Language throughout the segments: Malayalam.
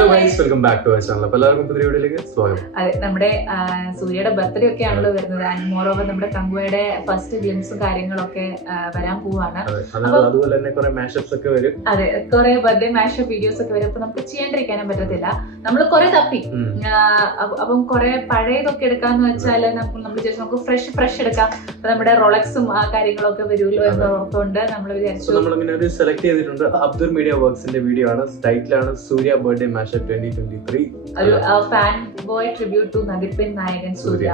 Hello guys, welcome back to our channel. അപ്പോൾ എല്ലാവർക്കും പുതിയ വീഡിയോയിലേക്ക് സ്വാഗതം. അതെ, നമ്മുടെ സൂര്യയുടെ ബർത്ത്ഡേ ഒക്കെ ആണല്ലോ വരുന്നത്. ആൻഡ് മോറോവർ നമ്മുടെ കങ്കുവയുടെ ഫസ്റ്റ് ഗ്ലിംസും കാര്യങ്ങളൊക്കെ വരാൻ പോവാണ്. അതുപോലെ തന്നെ കുറെ മാഷപ്സ് ഒക്കെ വരും. അതെ, കുറെ ബർത്ത്ഡേ മാഷപ്പ് വീഡിയോസ് ഒക്കെ വരും. അപ്പൊ നമുക്ക് ചെയ്യാണ്ടിരിക്കാനും പറ്റത്തില്ല. നമ്മൾ കുറെ തപ്പി, അപ്പം കുറെ പഴയതൊക്കെ എടുക്കാന്ന് വെച്ചാൽ നമ്മൾ വിചാരിച്ചു നമുക്ക് ഫ്രഷ് എടുക്കാം. അപ്പൊ നമ്മുടെ റോളക്സും ആ കാര്യങ്ങളൊക്കെ വരുമല്ലോ എന്നോർത്തുകൊണ്ട് നമ്മൾ വിചാരിച്ചു. നമ്മളിങ്ങനെ ഒരു സെലക്ട് ചെയ്തിട്ടുണ്ട്. അബ്ദുൽ മീഡിയ വർക്സിന്റെ വീഡിയോ ആണ്. ടൈറ്റിലാണ് സൂര്യ ബർത്ത്ഡേ മാഷപ്പ് 2023. ഒരു ഫാൻ ബോയ് ട്രിബ്യൂട്ട് ടു നദിപ്പിൻ നായകൻ സൂര്യ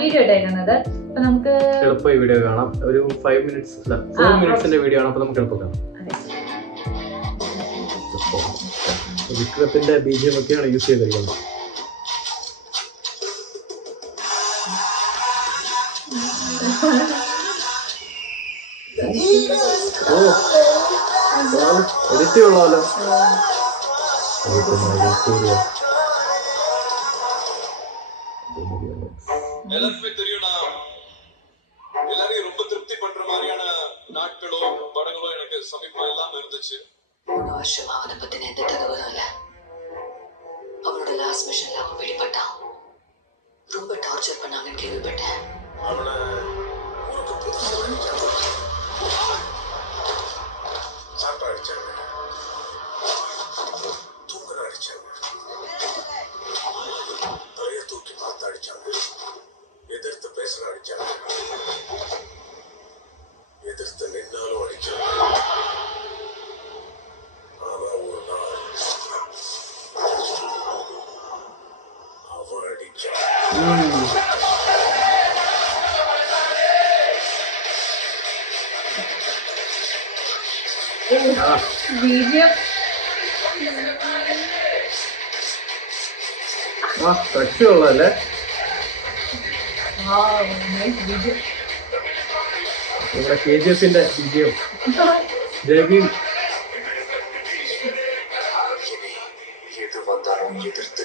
വീഡിയോ ഇട്ടേക്കുന്നത്. അപ്പൊ നമുക്ക് എളുപ്പം ഈ വീഡിയോ കാണാം. ഒരു 5 മിനിറ്റ്സ് 4 മിനിറ്റ്സിന്റെ വീഡിയോ ആണ്. അപ്പൊ നമുക്ക് എളുപ്പം കാണാം. വിക്രത്തിന്റെ ബീജിയം ഒക്കെയാണ് യൂസ് ചെയ്തിരിക്കുന്നത്. എഡിറ്റ് കൊള്ളാമല്ലോ. எல்லாருமே தெரியும், நான் எல்லாரையும் ரொம்ப திருப்தி பண்ற மாதிரியான நாட்களோ படங்களோ எனக்கு சமீபம் இல்லாம இருந்துச்சு. 3 வருஷமா அவனை பத்தின எந்த தகவலும் இல்ல. அவனோட லாஸ்ட் மிஷன்ல அவன் வெளிப்பட்டான். ரொம்ப டார்ச்சர் பண்ணாங்கன்னு கேள்விப்பட்டேன். அவனை ஊருக்கு புதுசா சாப்பிட அடிச்சாங்க, தூங்குற அடிச்சாங்க, தலைய தூக்கி பார்த்து அடிச்சாங்க, எதிர்த்து பேசுற அடிச்சாங்க, எதிர்த்து நின்னாலும் அடிச்சாங்க. ஆனா ஒரு நாள் அவன் அடிச்சான். വീഡിയോ ടച്ച് കൊള്ളാല്ലേ. നമ്മുടെ KGFന്റെ വീഡിയോ ജയഭീം. எது வந்தாலும் எதிர்த்து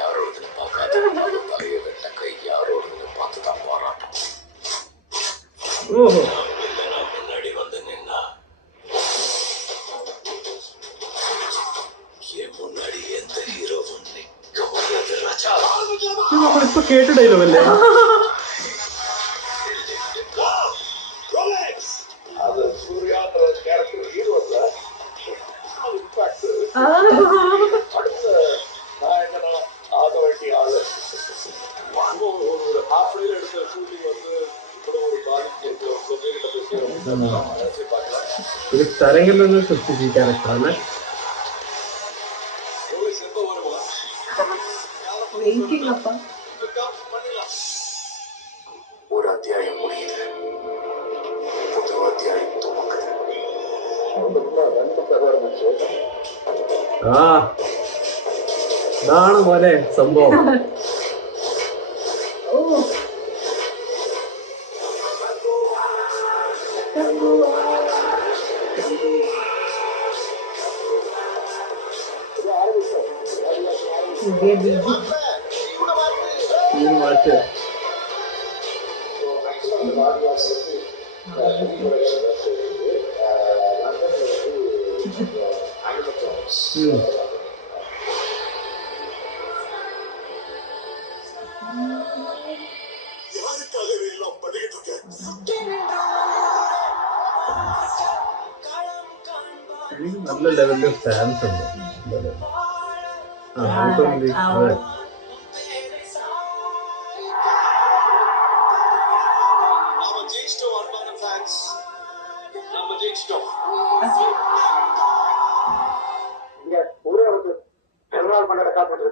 யாரோடதுன்னு பார்க்காத பழைய வெட்ட கை யாரோடதுன்னு பார்த்துதான் போராட்டம். முன்னாடி வந்து நின்னா என் முன்னாடி எந்த ஹீரோவும் நிக்க முடியாது ராஜா. ഇപ്പൊ കേട്ടിടയില്ലോ അല്ലേ. அது சூர்யான்ற கேரக்டர் ஹீரோ இல்ல. இன்ஃபேக்ட் அடுத்த நான் என்ன ஆக வேண்டிய ஆளு ஒரு ஹாஃப் டேல எடுத்த ஷூட்டிங் வந்து இப்போ ஒரு காலேஜ் பார்க்கலாம். ഒരു തരംഗിൽ നിന്ന് സൃഷ്ടിച്ച ഈ ക്യാരക്ടറാണ്. ஒரு அத்தியாயம் முடியுது, புது அத்தியாயம் துவங்குது. ആ ഇതാണ് മോനെ സംഭവം. മാറ്റ് யாருக்காகவே எல்லாம் பண்ணிக்கிட்டு இருக்கேன். നല്ല ലെവലിൽ ഫാൻസ് ഉണ്ട്. അതെ. நாம ஜெயிச்சிட்டோம் அன்பான ஃபேன்ஸ், நாம ஜெயிச்சிட்டோம். இங்க ஒரே ஒரு எல்லாரும் பண்ணத காத்துட்டு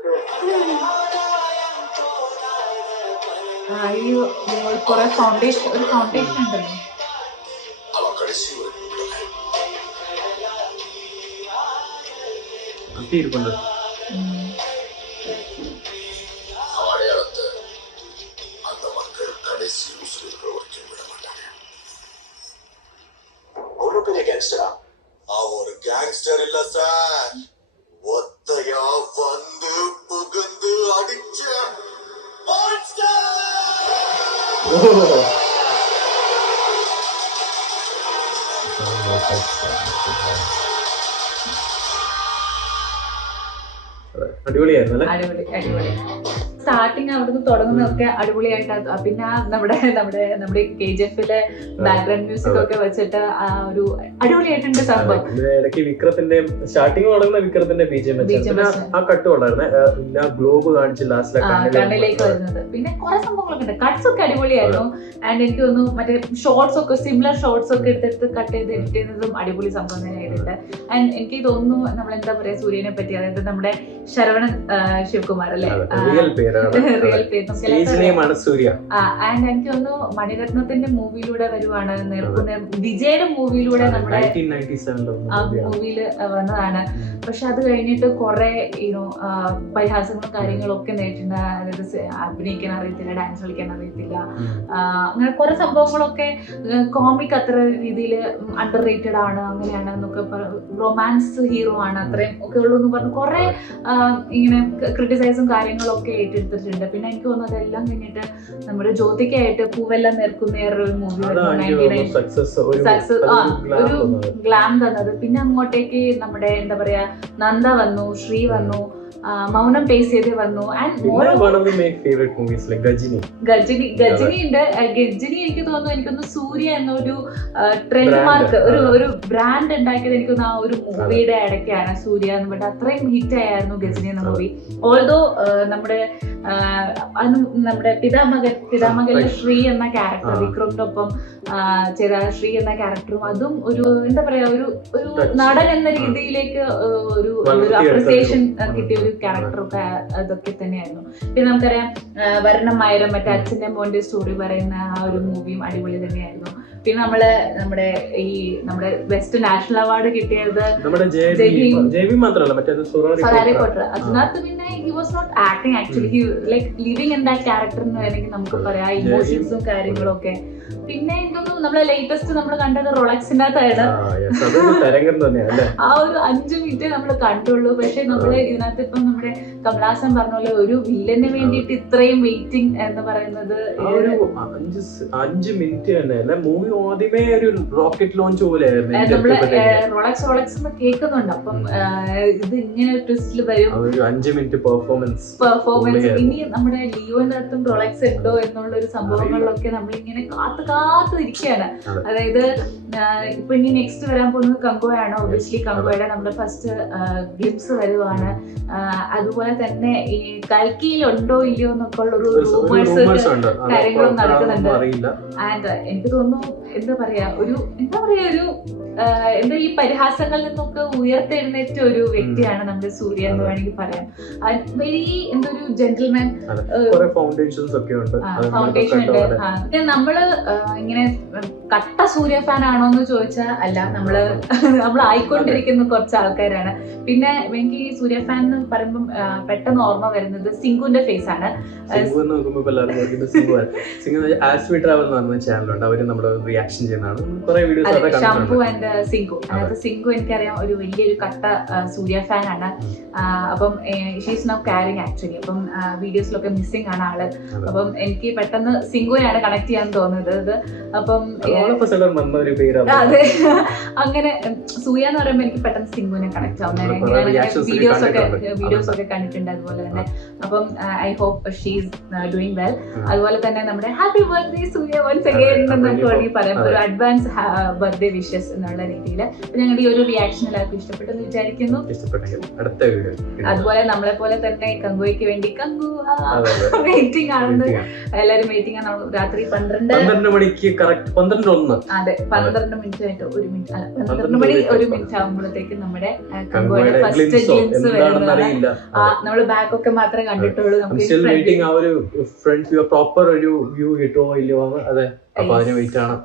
കുറെ ഫൗണ്ടേഷൻ ഉണ്ടല്ലോ. அவன் கடைசி ஒரு ഇരിപ്പുണ്ട്. அவன் அடையாளத்தை அந்த மக்கள் கடைசி உசுறு வரைக்கும் விட மாட்டாங்க. ஒரு பெரிய கேங்ஸ்டரா? அவன் ஒரு கேங்ஸ்டர் இல்ல சார், ஒத்தையா வந்து புகுந்து அடிச்ச மான்ஸ்டர். അടിപൊളിയായിരുന്നു അല്ലേ? അടിപൊളി സ്റ്റാർട്ടിങ് അവിടുന്ന് തുടങ്ങുന്നതൊക്കെ അടിപൊളിയായിട്ട് പിന്നെ നമ്മുടെ KGF-ലെ ബാക്ക്ഗ്രൗണ്ട് മ്യൂസിക് ഒക്കെ വെച്ചിട്ട് ഒരു അടിപൊളിയായിട്ടുണ്ട് സംഭവം. ഇടയ്ക്ക് വിക്രത്തിന്റെ സ്റ്റാർട്ടിങ് തുടങ്ങുന്ന വിക്രത്തിന്റെ BGM ആ കട്ട് കൊണ്ടായിരുന്നു, ഗ്ലോബ് കാണിച്ച് കണ്ണിലേക്ക് വരുന്നത്. പിന്നെ കുറെ സംഭവങ്ങളൊക്കെ ഉണ്ട്, കട്ട്സ് ഒക്കെ അടിപൊളിയായിരുന്നു. ആൻഡ് എനിക്ക് തോന്നുന്നു മറ്റേ ഷോർട്സ് ഒക്കെ സിമിലർ ഷോർട്സ് ഒക്കെ എടുത്തെടുത്ത് കട്ട് ചെയ്ത് എഡിറ്റ് ചെയ്യുന്നതും അടിപൊളി സംഭവം തന്നെയായിട്ടുണ്ട്. ആൻഡ് എനിക്ക് തോന്നുന്നു നമ്മളെന്താ പറയാ സൂര്യനെ പറ്റി, അതായത് നമ്മുടെ ശരവണൻ ശിവകുമാർ അല്ലെ, റിയൽ പേര്. ആൻഡ് എനിക്ക് തോന്നുന്നു മണിരത്നത്തിന്റെ മൂവിയിലൂടെ വരുവാണ്, വിജയുടെ മൂവിയിലൂടെ നമ്മുടെ ആ മൂവിയില് വന്നതാണ്. പക്ഷെ അത് കഴിഞ്ഞിട്ട് കുറെ പരിഹാസങ്ങളും കാര്യങ്ങളും ഒക്കെ നേരിട്ടുണ്ട്. അതായത് അഭിനയിക്കാൻ അറിയത്തില്ല, ഡാൻസ് കളിക്കാൻ അറിയത്തില്ല, അങ്ങനെ കുറെ സംഭവങ്ങളൊക്കെ. കോമിക് അത്ര രീതിയിൽ അണ്ടർ റേറ്റഡ് ആണ്, അങ്ങനെയാണ് എന്നൊക്കെ, റൊമാൻസ് ഹീറോ ആണ് അത്രയും ഒക്കെ ഉള്ളൂ എന്ന് പറഞ്ഞ് കുറെ ഇങ്ങനെ ക്രിട്ടിസൈസും കാര്യങ്ങളൊക്കെ ഏറ്റെടുത്തിട്ടുണ്ട്. പിന്നെ എനിക്ക് തോന്നുന്നു അതെല്ലാം കഴിഞ്ഞിട്ട് നമ്മുടെ ജ്യോതിക്കായിട്ട് പൂവെല്ലാം നേർക്കുന്നേറൊരു മൂവി ഒരു ഗ്ലാം തന്നത്. പിന്നെ അങ്ങോട്ടേക്ക് നമ്മുടെ എന്താ പറയാ നന്ദ വന്നു, ശ്രീ വന്നു, മൗനം പേസ് ചെയ്ത് വന്നു. ഗജനി ഉണ്ട്. ഗജനി എനിക്ക് തോന്നുന്നു സൂര്യ എന്നൊരു ട്രെൻഡ് മാർക്ക്, ഒരു ബ്രാൻഡ് ഉണ്ടാക്കിയത് എനിക്ക് തോന്നുന്നു ആ ഒരു മൂവിയുടെ ഇടയ്ക്കാണ്. സൂര്യ എന്ന് പറഞ്ഞിട്ട് അത്രയും ഹിറ്റ് ആയിരുന്നു ഗജനി എന്ന മൂവി. ഓൾദോ നമ്മുടെ പിതാമകനിലെ ശ്രീ എന്ന ക്യാരക്ടർ, വിക്രമിന്റെ ഒപ്പം ചെയ്ത ശ്രീ എന്ന ക്യാരക്ടറും അതും ഒരു എന്താ പറയാ ഒരു നടൻ എന്ന രീതിയിലേക്ക് ഒരു അപ്രിസിയേഷൻ കിട്ടിയ ഒരു ക്യാരക്ടറൊക്കെ അതൊക്കെ തന്നെയായിരുന്നു. പിന്നെ നമുക്കറിയാം വരണം മൈരം, മറ്റേ അച്ഛന്റെ മോന്റെ സ്റ്റോറി പറയുന്ന ആ ഒരു മൂവിയും അടിപൊളി തന്നെയായിരുന്നു. പിന്നെ നമ്മുടെ ബെസ്റ്റ് നാഷണൽ അവാർഡ് കിട്ടിയത് അതിനകത്ത് പിന്നെ he was not acting, actually he like living in that character എന്ന് വേണമെങ്കിൽ നമുക്ക് പറയാം, ഇമോഷൻസും കാര്യങ്ങളും ഒക്കെ. പിന്നെ എനിക്കൊന്നും നമ്മളെ ലേറ്റസ്റ്റ് നമ്മൾ കണ്ടത് റോളക്സിന്റെ അകത്തായിരുന്നു. ആ ഒരു 5 മിനിറ്റ് നമ്മൾ കണ്ടുള്ളൂ. പക്ഷെ നമ്മള് ഇതിനകത്ത് ഇപ്പം നമ്മുടെ കമലഹാസൻ പറഞ്ഞ പോലെ ഒരു വില്ലന് വേണ്ടിയിട്ട് ഇത്രയും വെയിറ്റിംഗ് എന്ന് പറയുന്നത് 5 മിനിറ്റ് തന്നെ. മൂവി ആദ്യമേ ഒരു റോക്കറ്റ് ലോഞ്ച് പോലെയായിരുന്നു. നമ്മള് റോളക്സ് എന്ന് കേൾക്കുന്നുണ്ട്. അപ്പം ഇത് ഇങ്ങനെ ട്വിസ്റ്റിൽ വരും, 5 മിനിറ്റ് പെർഫോമൻസ്. ഇനി നമ്മുടെ ലിയോന്റെ അകത്തും റോളക്സ് ഉണ്ടോ എന്നുള്ള ഒരു സംഭവങ്ങളിലൊക്കെ നമ്മളിങ്ങനെ കാത്തിരിക്കുകയാണ്. അതായത് ഇപ്പൊ ഇനി നെക്സ്റ്റ് വരാൻ പോകുന്നത് കങ്കോയാണ്. ഒബിയസ്ലി കങ്കോയുടെ നമ്മുടെ ഫസ്റ്റ് ഗ്ലിംസ് വരുവാണ്. അതുപോലെ തന്നെ ഈ കൽക്കിയിൽ ഉണ്ടോ ഇല്ലയോ എന്നൊക്കെ ഉള്ള ഒരു റൂമേഴ്സ് കാര്യങ്ങളും നടക്കുന്നുണ്ട്. ആൻഡ് എനിക്ക് തോന്നുന്നു എന്താ പറയാ ഒരു ഈ പരിഹാസങ്ങളിൽ നിന്നൊക്കെ ഉയർത്തെഴുന്നേറ്റ ഒരു വ്യക്തിയാണ് നമ്മുടെ സൂര്യ എന്ന് വേണമെങ്കിൽ പറയാം. വെരി എന്തൊരു ജെന്റിൽമാൻ ഫൗണ്ടേഷൻ ഉണ്ട്. നമ്മള് ഇങ്ങനെ കട്ട സൂര്യ ഫാൻ ആണോ എന്ന് ചോദിച്ചാൽ അല്ല, നമ്മൾ ആയിക്കൊണ്ടിരിക്കുന്ന കുറച്ച് ആൾക്കാരാണ്. പിന്നെ എനിക്ക് ഈ സൂര്യ ഫാൻ എന്ന് പറയുമ്പോൾ പെട്ടെന്ന് ഓർമ്മ വരുന്നത് സിംഗുന്റെ ഫേസ് ആണ്. ഷംപു ആൻഡ് സിംഗു. അതായത് സിംഗു എനിക്കറിയാം ഒരു വലിയൊരു കട്ട സൂര്യ ഫാൻ ആണ്. അപ്പം ഷീസ് നൗ കാരിങ് ആക്ച്വലി. അപ്പം വീഡിയോസിലൊക്കെ മിസ്സിംഗ് ആണ് ആള്. അപ്പം എനിക്ക് പെട്ടെന്ന് സിംഗുവിനാണ് കണക്ട് ചെയ്യാൻ തോന്നുന്നത്. അപ്പം അതെ, അങ്ങനെ സൂര്യ എന്ന് പറയുമ്പോൾ എനിക്ക് പെട്ടെന്ന് സിംഗുവിനെ കണക്ട് ആവുന്നത് വീഡിയോസ് ഒക്കെ കണ്ടിട്ടുണ്ട്. അതുപോലെ തന്നെ അപ്പം I hope she's doing well. അതുപോലെ തന്നെ നമ്മുടെ happy birthday Suriya once again എന്ന് നമുക്ക് വേണമെങ്കിൽ പറയാം. ഒരു അഡ്വാൻസ് ബർത്ത്ഡേ വിഷസ് എന്നുള്ള രീതിയിൽ ഞങ്ങളുടെ ഈ ഒരു റിയാക്ഷൻ എല്ലാവർക്കും ഇഷ്ടപ്പെട്ടെന്ന് വിചാരിക്കുന്നു. അതുപോലെ നമ്മളെ പോലെ തന്നെ കങ്കുവയ്ക്ക് വേണ്ടി കങ്കു വെയിറ്റിംഗ് ആണെന്ന് എല്ലാവരും വെയിറ്റിംഗ് ആണ്. രാത്രി 12 മണിക്ക് കറക്റ്റ് 12:01. അതെ, 12 മിനിറ്റ് ആയിട്ട് 1 മിനിറ്റ് അല്ല 12 മണി 1 മിനിറ്റ് ആകുമ്പോഴത്തേക്കും നമ്മുടെ കങ്കുവയുടെ ഫസ്റ്റ് ഗ്ലിംസ് വരുന്നതാണ്. നമ്മള് ബാക്ക് ഒക്കെ മാത്രമേ കണ്ടിട്ടുള്ളൂ. നമുക്ക് പ്രോപ്പർ ഒരു വ്യൂ കിട്ടുമോ ഇല്ലയോ? അതെ, അപ്പൊ അതിന് വെയിറ്റ് ആണ്.